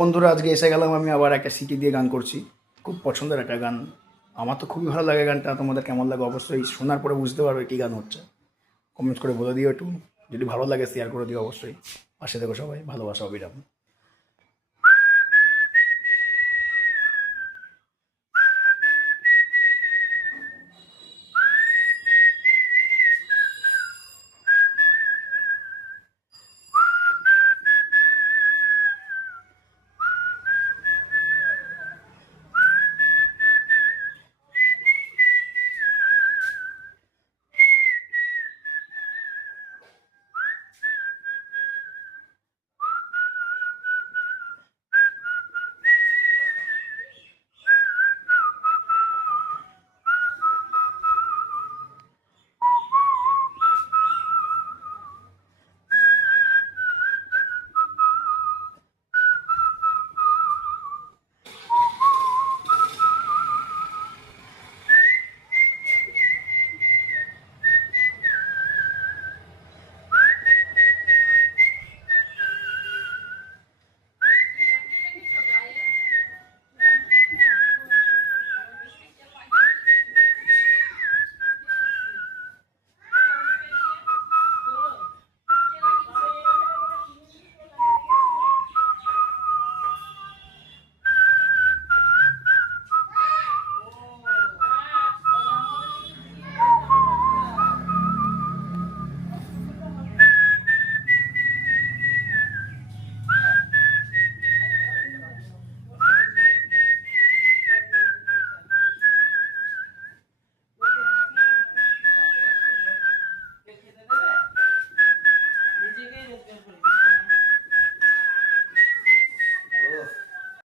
বন্ধুরা, আজকে এসে গেলাম আমি আবার একটা সিটি দিয়ে গান করছি। খুব পছন্দের একটা গান। আমার তো খুবই ভালো লাগে গানটা। তোমাদের কেমন লাগে অবশ্যই শোনার পরে বুঝতে পারবে কী গান হচ্ছে। কমেন্ট করে বলে দিও একটু। যদি ভালো লাগে শেয়ার করে দিও অবশ্যই। পাশে দেখো সবাই, ভালোবাসা অবিরাম।